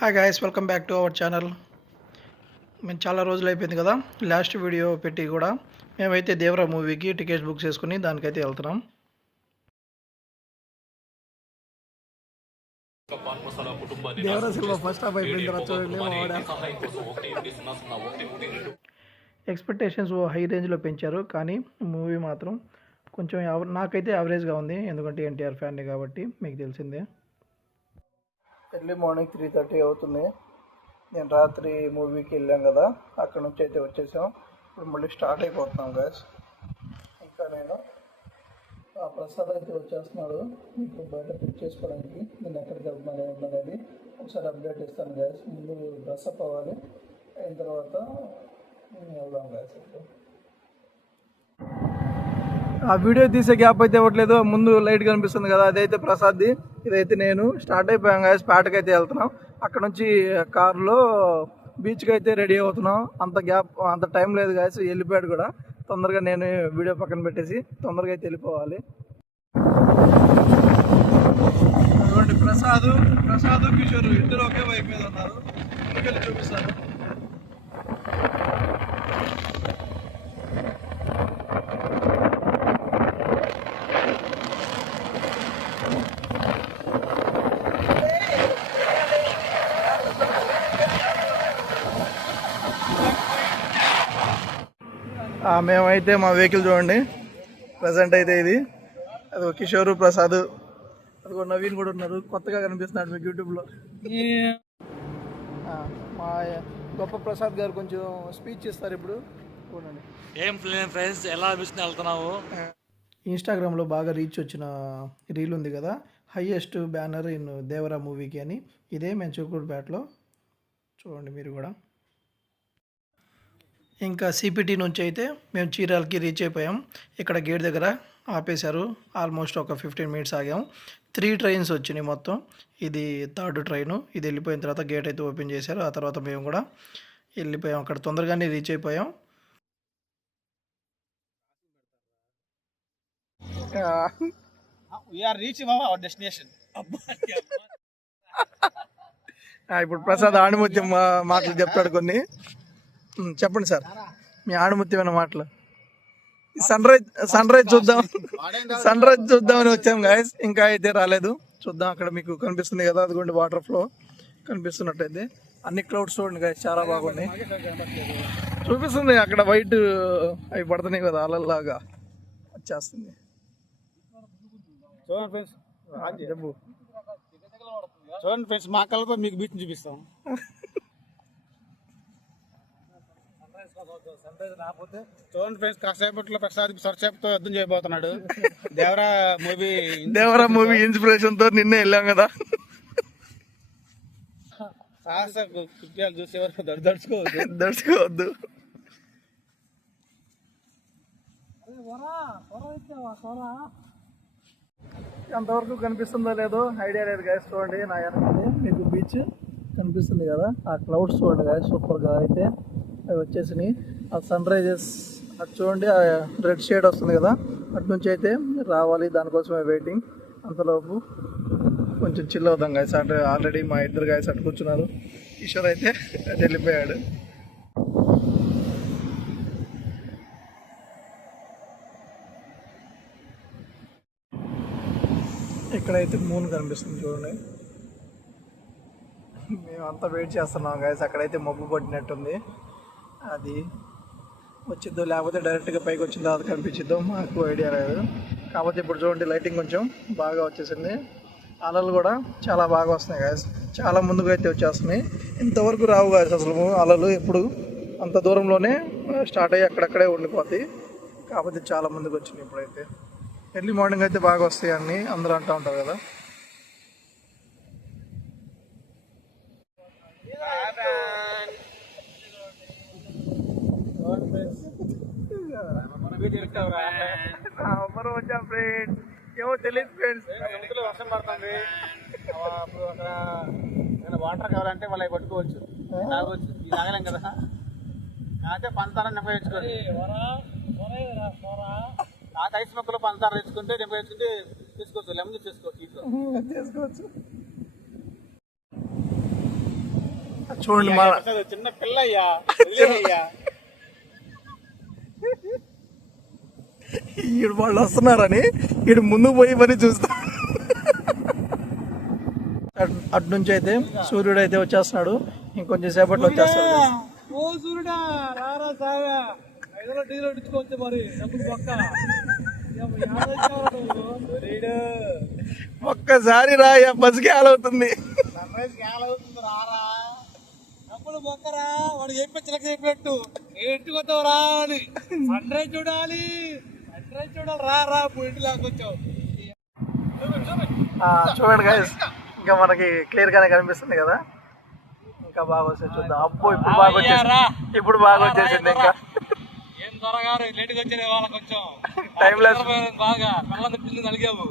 Hi guys, welcome back to our channel. మేము చాలా రోజులు అయిపోయింది కదా లాస్ట్ వీడియో పెట్టి కూడా. మేమైతే దేవరా మూవీకి టికెట్స్ బుక్ చేసుకుని దానికైతే వెళ్తున్నాం. దేవరా సినిమా ఫస్ట్ హాఫ్ అయిపోయిన తర్వాత చూడండి. ఎక్స్పెక్టేషన్స్ హై రేంజ్లో పెంచారు, కానీ మూవీ మాత్రం కొంచెం నాకైతే యావరేజ్గా ఉంది. ఎందుకంటే ఎన్టీఆర్ ఫ్యాన్ని కాబట్టి మీకు తెలిసిందే. ఎర్లీ మార్నింగ్ 3:30 అవుతుంది. నేను రాత్రి మూవీకి వెళ్ళాం కదా, అక్కడ నుంచి అయితే వచ్చేసాం. ఇప్పుడు మళ్ళీ స్టార్ట్ అయిపోతున్నాం గ్యాస్. ఇంకా నేను ప్రసాద్ అయితే వచ్చేస్తున్నాడు మీకు బయట పిక్ చేసుకోవడానికి. నేను ఎక్కడికి వెళ్తున్నాను ఏమన్నది ఒకసారి అప్డేట్ ఇస్తాను గ్యాస్. ముందు డ్రెస్అప్ అవ్వాలి, అయిన తర్వాత వెళ్దాం గ్యాస్. ఆ వీడియో తీసే గ్యాప్ అయితే ఇవ్వట్లేదు. ముందు లైట్ కనిపిస్తుంది కదా, అదైతే ప్రసాద్ది. ఇదైతే నేను స్టార్ట్ అయిపోయాం గాయస్. పేటకి అయితే వెళ్తున్నాం. అక్కడ నుంచి కారులో బీచ్కి అయితే రెడీ అవుతున్నాం. అంత టైం లేదు గాయస్. వెళ్ళిపోయాడు కూడా తొందరగా. నేను వీడియో పక్కన పెట్టేసి తొందరగా అయితే వెళ్ళిపోవాలి. అటువంటి ప్రసాద్ కిషోర్ ఇద్దరు ఒకే వైపు మీద ఉన్నారు. ముందుకెళ్ళి చూపిస్తాను. మేమైతే మా వెహికల్ చూడండి. ప్రజెంట్ అయితే ఇది అది కిషోర్, ప్రసాద్, అది నవీన్ కూడా ఉన్నారు. కొత్తగా కనిపిస్తున్నాడు మీకు యూట్యూబ్లో. మా గొప్ప ప్రసాద్ గారు కొంచెం స్పీచ్ ఇస్తారు ఇప్పుడు. చూడండి. ఏం ఫ్రెండ్స్, ఎలా అనిపిస్తుంది వెళ్తున్నావు? ఇన్స్టాగ్రామ్లో బాగా రీచ్ వచ్చిన రీల్ ఉంది కదా, హైయెస్ట్ బ్యానర్ ఇన్ దేవరా మూవీకి అని. ఇదే మేము చిలుకూరుపేటలో. చూడండి మీరు కూడా. ఇంకా సిపిటి నుంచి అయితే మేము చీరాలకి రీచ్ అయిపోయాం. ఇక్కడ గేట్ దగ్గర ఆపేశారు. ఆల్మోస్ట్ ఒక 15 మినిట్స్ ఆగాం. 3 ట్రైన్స్ వచ్చినాయి మొత్తం. ఇది 3rd ట్రైను. ఇది వెళ్ళిపోయిన తర్వాత గేట్ అయితే ఓపెన్ చేశారు. ఆ తర్వాత మేము కూడా వెళ్ళిపోయాం. అక్కడ తొందరగానే రీచ్ అయిపోయాం. ఇప్పుడు ప్రసాద్ ఆణిముత్యం మాటలు చెప్తాడు కొన్ని. చెప్పండి సార్, మీ ఆణిముత్యమైన మాటలు. సన్ రైజ్ చూద్దామని వచ్చాం గాయస్. ఇంకా అయితే రాలేదు. చూద్దాం. అక్కడ మీకు కనిపిస్తుంది కదా, అదిగోండి వాటర్ ఫ్లో కనిపిస్తున్నట్టయితే. అన్ని క్లౌడ్స్ చూడండి గాయస్, చాలా బాగున్నాయి. చూపిస్తుంది అక్కడ వైట్ అవి పడుతున్నాయి కదా, అలల్లాగా వచ్చేస్తుంది. చూడండి ఫ్రెండ్స్, మా కళ్ళతో మీకు బీచ్ చూపిస్తాం. చూడండి ఫ్రెండ్స్, కాసేపట్లో ప్రసాద్ సొరచేపతో యుద్ధం చేయబోతున్నాడు. దేవరా మూవీ ఇన్స్పిరేషన్ తో నిన్నే వెళ్ళాం కదా. సాహస కృత్యాలు చూసేవారు దడుచుకోవద్దు. ఎంతవరకు కనిపిస్తుందో లేదో ఐడియా లేదు గాయస్. చూడండి నా వెనకాల మీకు బీచ్ కనిపిస్తుంది కదా, ఆ క్లౌడ్స్ చూడండి గాయస్. సూపర్గా అయితే అవి వచ్చేసినాయి. ఆ సన్ రైజెస్ అటు చూడండి, ఆ రెడ్ షేడ్ వస్తుంది కదా, అటు నుంచి అయితే రావాలి. దానికోసమే వెయిటింగ్. అంతలోపు కొంచెం చిల్ అవుతాం గాయస్. అంటే ఆల్రెడీ మా ఇద్దరు గాయస్ అటు కూర్చున్నారు. ఈశ్వర్ అయితే అటు వెళ్ళిపోయాడు. ఇక్కడైతే మూన్ కనిపిస్తుంది చూడండి. మేమంతా వెయిట్ చేస్తున్నాం గాయస్. అక్కడైతే మబ్బు పట్టినట్టుంది. అది వచ్చిద్దో లేకపోతే డైరెక్ట్గా పైకి వచ్చిన తర్వాత కనిపించిద్దో మాకు ఐడియా లేదు. కాకపోతే ఇప్పుడు చూడండి లైటింగ్ కొంచెం బాగా వచ్చేసింది. అలలు కూడా చాలా బాగా వస్తున్నాయి గాయస్. చాలా ముందుగా అయితే వచ్చేస్తున్నాయి. ఇంతవరకు రావు గాయస్ అసలు అలలు. ఎప్పుడు అంత దూరంలోనే స్టార్ట్ అయ్యి అక్కడక్కడే ఉండిపోతాయి. కాకపోతే చాలా ముందుకు వచ్చినాయి ఇప్పుడైతే. ఎర్లీ మార్నింగ్ అయితే బాగా వస్తాయి అన్నీ అందరూ అంటూ ఉంటారు కదా. మనం వచ్చాం ఫ్రెండ్స్. ఏమో తెలియదు ఫ్రెండ్స్, వర్షం పడుతుంది. అప్పుడు అక్కడ వాటర్ కావాలంటే వాళ్ళు పట్టుకోవచ్చు, తాగొచ్చు. ఇది తాగలేం కదా. అయితే పంచదార నింపేసుకోండి. ఐస్ మొక్కలు పంచదార తెచ్చుకుంటే నింపేసుకుంటే తీసుకోవచ్చు. లెమన్ చేసుకోవచ్చు. చూడండి మా చిన్న పిల్ల అయ్యా ఈడు వాళ్ళు వస్తున్నారని ఈడు ముందుకు పోయి మరి చూస్తా. అటు నుంచి అయితే సూర్యుడు అయితే వచ్చేస్తున్నాడు, ఇంకొంచెం సేపట్లో వచ్చేస్తాడు. ఓ సూర్యుడా రారా సాగా 500 డీజిల్ ఇచ్చుకోవచ్చు మరి డబ్బులు పక్క ఒక్కసారి రా బస్కి అవుతుంది. రారా డబ్బులు మొక్కరా వాడు చెప్పినట్టు ఇంటికి వస్తావు రా అని సన్ రైజ్ చూడాలి రా ఇంటి లాక్కొచ్చావు. చూడండి గైస్, ఇంకా మనకి క్లియర్ గానే కనిపిస్తుంది కదా. ఇంకా బాగా వస్తుంది చూద్దాం. అబ్బో ఇప్పుడు బాగా వచ్చేసింది, ఇప్పుడు బాగా వచ్చేసింది. ఇంకా ఏం త్వరగారు లేట్గా వచ్చే వాళ్ళ కొంచెం టైం లేదు బాగా పిల్లలు పిల్లలు అలిగాము.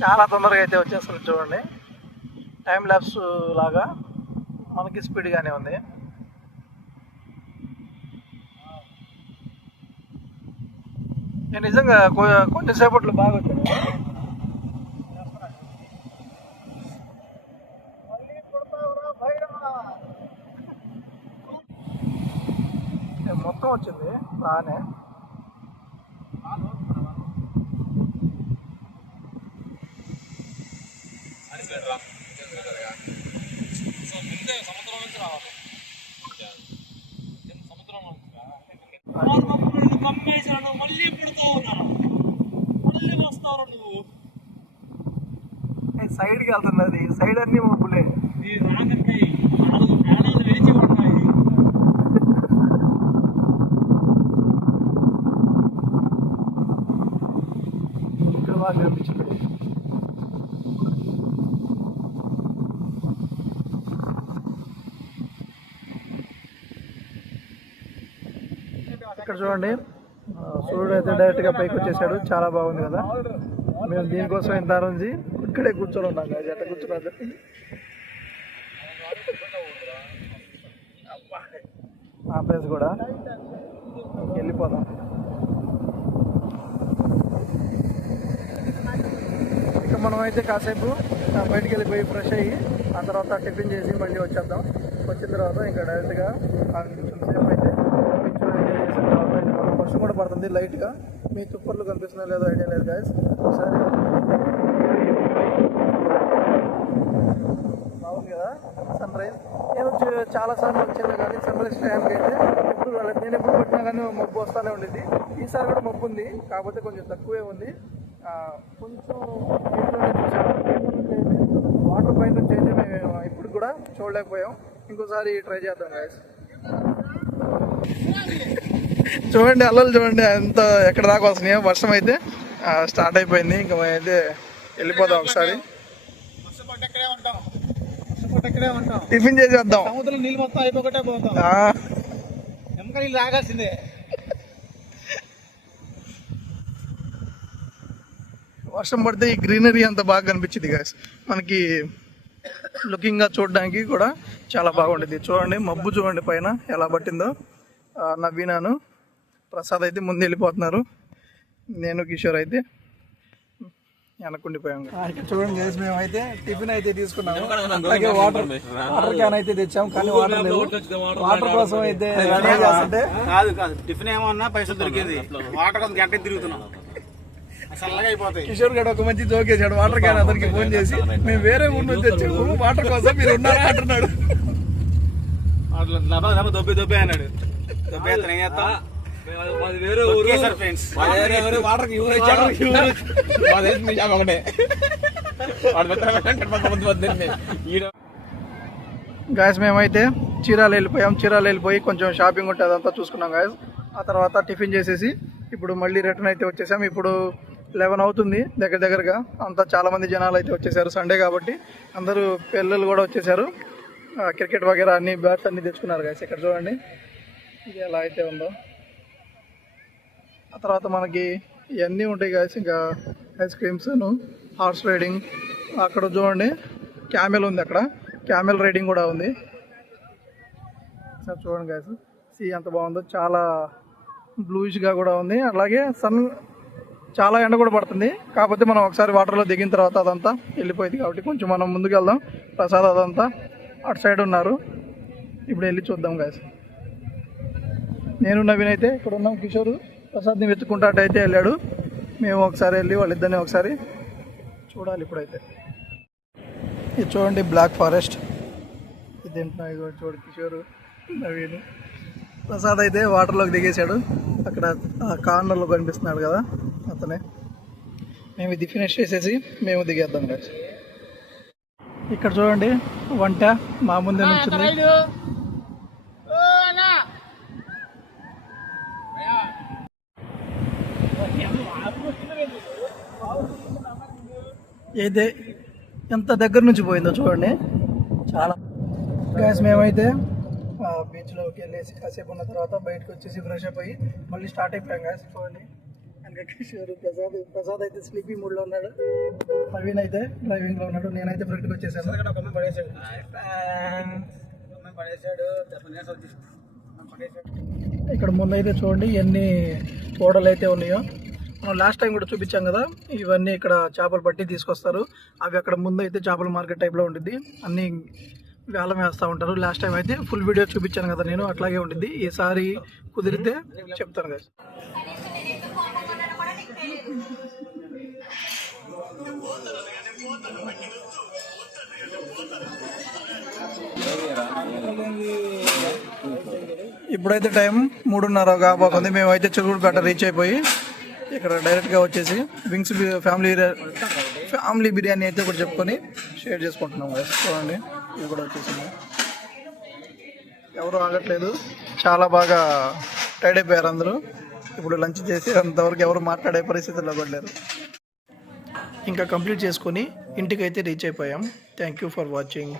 చాలా తొందరగా అయితే వచ్చేస్తుంది చూడండి. టైం ల్యాప్స్ లాగా మనకి స్పీడ్గానే ఉంది. నేను నిజంగా కొంచెం సేపట్లో బాగా వచ్చింది. మొత్తం వచ్చింది బాగానే. సముద్రం నుంచి రావాలి. మళ్ళీ పుడతావు మళ్ళీ వస్తావు నువ్వు. సైడ్కి వెళ్తుంది, అది సైడ్ అన్ని మబ్బులే. ఈ రాగంటాయి 4 ప్రాణాలు వేచి ఉంటాయి. ఇక్కడ బాగా కనిపించింది. ఇక్కడ చూడండి, సూర్యుడు అయితే డైరెక్ట్గా పైకి వచ్చేసాడు. చాలా బాగుంది కదా. మేము దీనికోసం ఇంత నుంచి ఇక్కడే కూర్చొని ఉన్నాం కదా. ఎట్లా కూర్చున్నాడు ఆ ప్లేస్ కూడా. వెళ్ళిపోదాం. ఇక మనం అయితే కాసేపు బయటికి వెళ్ళిపోయి ఫ్రెష్ అయ్యి ఆ తర్వాత టిఫిన్ చేసి మళ్ళీ వచ్చేద్దాం. వచ్చిన తర్వాత ఇంకా డైరెక్ట్గా సేపు అయితే చేసిన తర్వాత వర్షం కూడా పడుతుంది లైట్గా. మీ తుప్పర్లు కనిపిస్తుందో లేదో ఐడియా లేదు గాయస్. ఒకసారి బాగుంది కదా సన్ రైజ్. నేను చాలాసార్లు వచ్చింది కానీ సన్ రైజ్ టైంకి అయితే ఎప్పుడు నేను ఎప్పుడు పట్టినా కానీ మబ్బు వస్తూనే ఉండేది. ఈసారి కూడా మబ్బు ఉంది, కాకపోతే కొంచెం తక్కువే ఉంది. కొంచెం వాటర్ పైన నుంచి అయితే మేము ఇప్పుడు కూడా చూడలేకపోయాం. ఇంకోసారి ట్రై చేద్దాం గాయస్. చూడండి అల్లలు చూడండి ఎంత ఎక్కడ దాకా వస్తున్నాయో. వర్షం అయితే స్టార్ట్ అయిపోయింది. ఇంకా అయితే వెళ్ళిపోదాం. ఒకసారి టిఫిన్ చేసి వద్దాం. సముద్రం నీళ్ళు మొత్తం అయిపోకటే పోతాం. ఎమ్మక నీళ్ళు తాగాల్సిందే. వర్షం పడితే ఈ గ్రీనరీ అంతా బాగా కనిపించింది గాయస్. మనకి లుకింగ్గా చూడడానికి కూడా చాలా బాగుండేది. చూడండి మబ్బు చూడండి పైన ఎలా పట్టిందో. నవీనాను ప్రసాద్ అయితే ముందు వెళ్ళిపోతున్నారు. నేను కిషోర్ అయితే వెనక్కుండిపోయాం. ఇక్కడ చూడండి గైస్, మేమైతే టిఫిన్ అయితే తీసుకున్నాము. అలాగే వాటర్ క్యాన్ అయితే తెచ్చాము, కానీ వాటర్ లేవు. వాటర్ కోసం అయితే కాదు టిఫిన్ ఏమన్నా పైసలు దొరికేది. వాటర్ కోసం గంట తిరుగుతున్నాం. కిషోర్ గడు ఒక మంచి జోక్ వేసాడు. వాటర్ క్యాన్ అతనికి ఫోన్ చేసి, మేము వేరే ఊరు నుంచి వచ్చాము, వాటర్ కోసం మీరు ఉన్నారా అంటున్నాడు. దొబ్బే అన్నాడు. దొబ్బే ఏం చేస్తా గాయస్. మేమైతే చీరాలు వెళ్ళిపోయాం. చీరాలు వెళ్ళిపోయి కొంచెం షాపింగ్ ఉంటే అదంతా చూసుకున్నాం గాయస్. ఆ తర్వాత టిఫిన్ చేసేసి ఇప్పుడు మళ్ళీ రిటర్న్ అయితే వచ్చేసాం. ఇప్పుడు 11 అవుతుంది దగ్గరగా. అంతా చాలామంది జనాలు అయితే వచ్చేసారు. సండే కాబట్టి అందరూ పిల్లలు కూడా వచ్చేసారు. క్రికెట్ వగేరా అన్ని బ్యాట్స్ అన్ని తెచ్చుకున్నారు గాయస్. ఇక్కడ చూడండి ఇది ఎలా అయితే ఉందో. ఆ తర్వాత మనకి ఇవన్నీ ఉంటాయి గాయస్. ఇంకా ఐస్ క్రీమ్స్, హార్స్ రైడింగ్. అక్కడ చూడండి క్యామెల్ ఉంది, అక్కడ క్యామెల్ రైడింగ్ కూడా ఉంది. సార్ చూడండి గాయస్, సీ ఎంత బాగుందో. చాలా బ్లూయిష్గా కూడా ఉంది. అలాగే చాలా ఎండ కూడా పడుతుంది. కాకపోతే మనం ఒకసారి వాటర్లో దిగిన తర్వాత అదంతా వెళ్ళిపోయింది కాబట్టి కొంచెం మనం ముందుకు వెళ్దాం. ప్రసాద్ అదంతా అటు సైడ్ ఉన్నారు, ఇప్పుడు వెళ్ళి చూద్దాం గాయస్. నేను నవీన్ అయితే ఇక్కడ ఉన్నాం, కిషోర్ ప్రసాద్ని వెతుక్కుంటా అటు అయితే వెళ్ళాడు. మేము ఒకసారి వెళ్ళి వాళ్ళిద్దరిని ఒకసారి చూడాలి ఇప్పుడైతే. ఇది చూడండి బ్లాక్ ఫారెస్ట్, ఇది చూడు కిషోర్ నవీన్. ప్రసాద్ అయితే వాటర్లోకి దిగేశాడు, అక్కడ కార్నర్లో కనిపిస్తున్నాడు కదా అతనే. మేము ఇది ఫినిష్ చేసేసి మేము దిగేద్దాం గాయస్. ఇక్కడ చూడండి వంట మా ముందే నుంచింది. అయితే ఎంత దగ్గర నుంచి పోయిందో చూడండి, చాలా. గ్యాస్ మేమైతే బీచ్లోకి వెళ్ళేసి కాసేపు ఉన్న తర్వాత బయటకు వచ్చేసి ఫ్రెష్ అప్ అయ్యి మళ్ళీ స్టార్ట్ అయిపోయాం గ్యాస్. చూడండి ఇంకా కిషోర్ ప్రసాద్ అయితే స్లీపీ మూడ్లో ఉన్నాడు, నవీన్ అయితే డ్రైవింగ్లో ఉన్నాడు, నేనైతే ఫ్రంట్కి వచ్చేసాను. ఇక్కడ ముందైతే చూడండి ఎన్ని ఓడలు అయితే ఉన్నాయో. మనం లాస్ట్ టైం కూడా చూపించాం కదా, ఇవన్నీ ఇక్కడ చేపలు పట్టి తీసుకొస్తారు. అవి అక్కడ ముందు అయితే చేపల మార్కెట్ టైప్లో ఉంటుంది, అన్నీ వేలం వేస్తూ ఉంటారు. లాస్ట్ టైం అయితే ఫుల్ వీడియో చూపించాను కదా నేను, అట్లాగే ఉంటుంది. ఈసారి కుదిరితే చెప్తాను కదా. ఇప్పుడైతే టైం 3:30 కాబోతుంది. మేమైతే చిలుగుడుపేట రీచ్ అయిపోయి ఇక్కడ డైరెక్ట్గా వచ్చేసి వింగ్స్ ఫ్యామిలీ బిర్యానీ అయితే కూడా చెప్పుకొని షేర్ చేసుకుంటున్నాం కదా. చూడండి ఇది కూడా వచ్చేసింది, ఎవరు ఆగట్లేదు, చాలా బాగా టైడ్ అయిపోయారు అందరూ. ఇప్పుడు లంచ్ చేసి అంతవరకు ఎవరు మాట్లాడే పరిస్థితుల్లో కూడా లేరు. ఇంకా కంప్లీట్ చేసుకొని ఇంటికి అయితే రీచ్ అయిపోయాం. Thank you for watching.